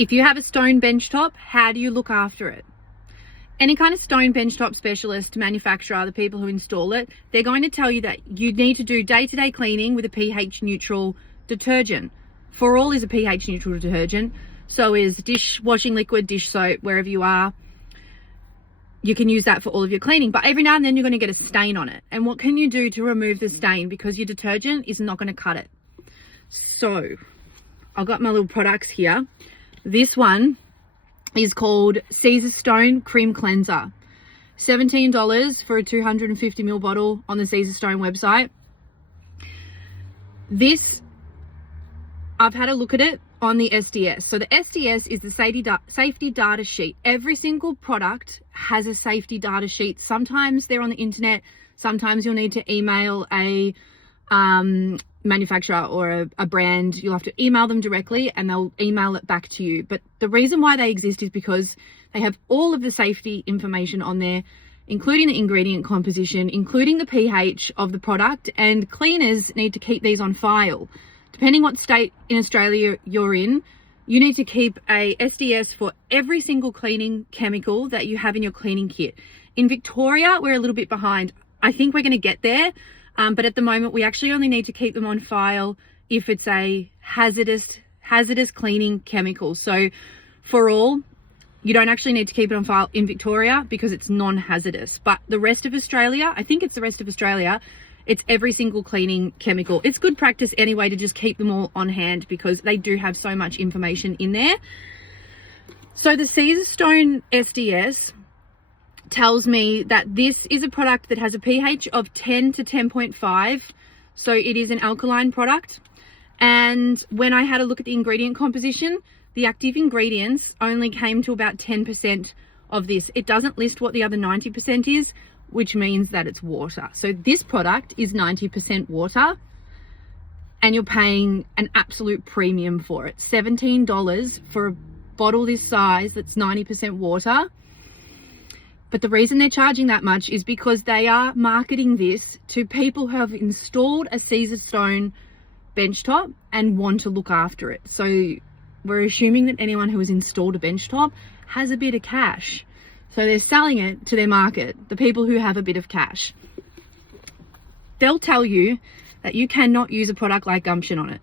If you have a stone benchtop, how do you look after it? Any kind of stone benchtop specialist, manufacturer, the people who install it, they're going to tell you that you need to do day-to-day cleaning with a pH neutral detergent. For All is a pH neutral detergent. So is dishwashing liquid, dish soap, wherever you are. You can use that for all of your cleaning, but every now and then you're going to get a stain on it. And what can you do to remove the stain? Because your detergent is not going to cut it. So I've got my little products here. This one is called Caesarstone Cream Cleanser. $17 for a 250ml bottle on the Caesarstone website. This, I've had a look at it on the SDS. So the SDS is the safety data sheet. Every single product has a safety data sheet. Sometimes they're on the internet. Sometimes you'll need to email a manufacturer or a brand. You'll have to email them directly and they'll email it back to you. But the reason why they exist is because they have all of the safety information on there, including the ingredient composition, including the pH of the product, and cleaners need to keep these on file. Depending what state in Australia you're in, you need to keep a SDS for every single cleaning chemical that you have in your cleaning kit. In Victoria, we're a little bit behind. I think we're going to get there. But at the moment, we actually only need to keep them on file if it's a hazardous cleaning chemical. So For All, you don't actually need to keep it on file in Victoria because it's non-hazardous. But the rest of Australia, I think it's the rest of Australia, it's every single cleaning chemical. It's good practice anyway to just keep them all on hand because they do have so much information in there. So the Caesarstone SDS tells me that this is a product that has a pH of 10 to 10.5. So it is an alkaline product. And when I had a look at the ingredient composition, the active ingredients only came to about 10% of this. It doesn't list what the other 90% is, which means that it's water. So this product is 90% water and you're paying an absolute premium for it. $17 for a bottle this size that's 90% water. But the reason they're charging that much is because they are marketing this to people who have installed a Caesarstone benchtop and want to look after it. So we're assuming that anyone who has installed a benchtop has a bit of cash. So they're selling it to their market, the people who have a bit of cash. They'll tell you that you cannot use a product like Gumption on it.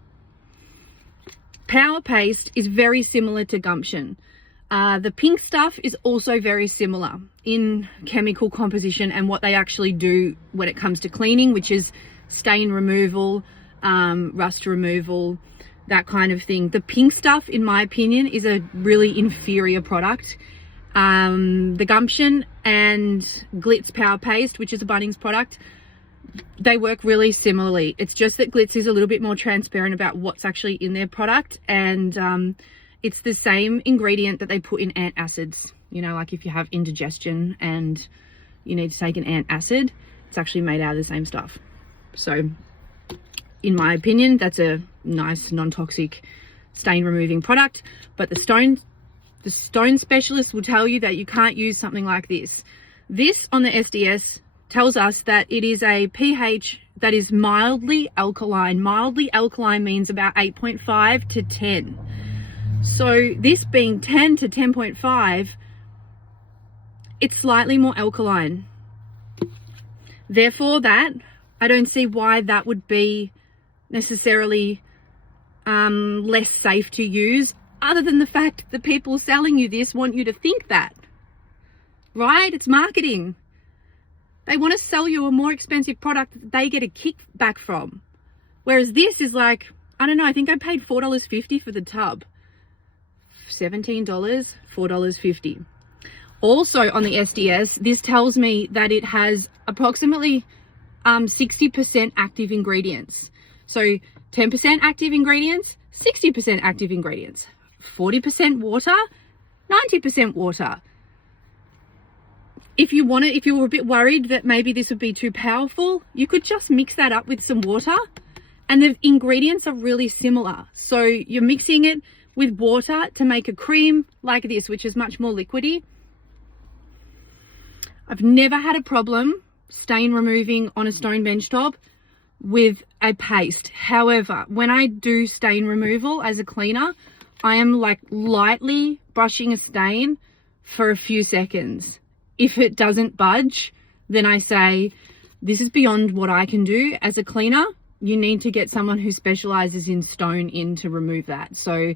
Power Paste is very similar to Gumption. The pink stuff is also very similar in chemical composition and what they actually do when it comes to cleaning, which is stain removal, rust removal, that kind of thing. The pink stuff, in my opinion, is a really inferior product. The Gumption and Glitz Power Paste, which is a Bunnings product, they work really similarly. It's just that Glitz is a little bit more transparent about what's actually in their product, and it's the same ingredient that they put in antacids. You know, like if you have indigestion and you need to take an antacid, it's actually made out of the same stuff. So in my opinion, that's a nice non-toxic stain removing product. But the stone specialist will tell you that you can't use something like this. This on the SDS tells us that it is a pH that is mildly alkaline. Mildly alkaline means about 8.5 to 10. So this being 10 to 10.5, it's slightly more alkaline. Therefore, that I don't see why that would be necessarily less safe to use, other than the fact that people selling you this want you to think that, right? It's marketing. They want to sell you a more expensive product that they get a kickback from. Whereas this is like, I don't know, I think I paid $4.50 for the tub. $17, $4.50. Also on the SDS, this tells me that it has approximately 60% active ingredients. So 10% active ingredients, 60% active ingredients, 40% water, 90% water. If you were a bit worried that maybe this would be too powerful, you could just mix that up with some water, and the ingredients are really similar. So you're mixing it with water to make a cream like this, which is much more liquidy. I've never had a problem stain removing on a stone benchtop with a paste. However, when I do stain removal as a cleaner, I am like lightly brushing a stain for a few seconds. If it doesn't budge, then I say, this is beyond what I can do as a cleaner. You need to get someone who specializes in stone in to remove that. So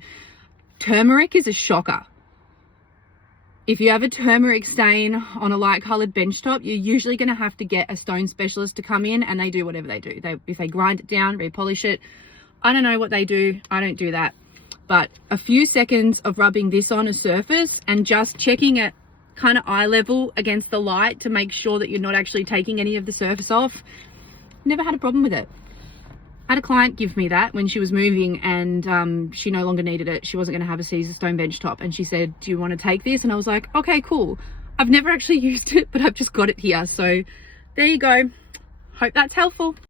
turmeric is a shocker. If you have a turmeric stain on a light colored bench top, you're usually going to have to get a stone specialist to come in, and they do whatever they do. If they grind it down, repolish it. I don't know what they do. I don't do that. But a few seconds of rubbing this on a surface and just checking it kind of eye level against the light to make sure that you're not actually taking any of the surface off. Never had a problem with it. I had a client give me that when she was moving, and she no longer needed it. She wasn't going to have a Caesar stone bench top, and she said, do you want to take this? And I was like, okay, cool. I've never actually used it, but I've just got it here. So there you go. Hope that's helpful.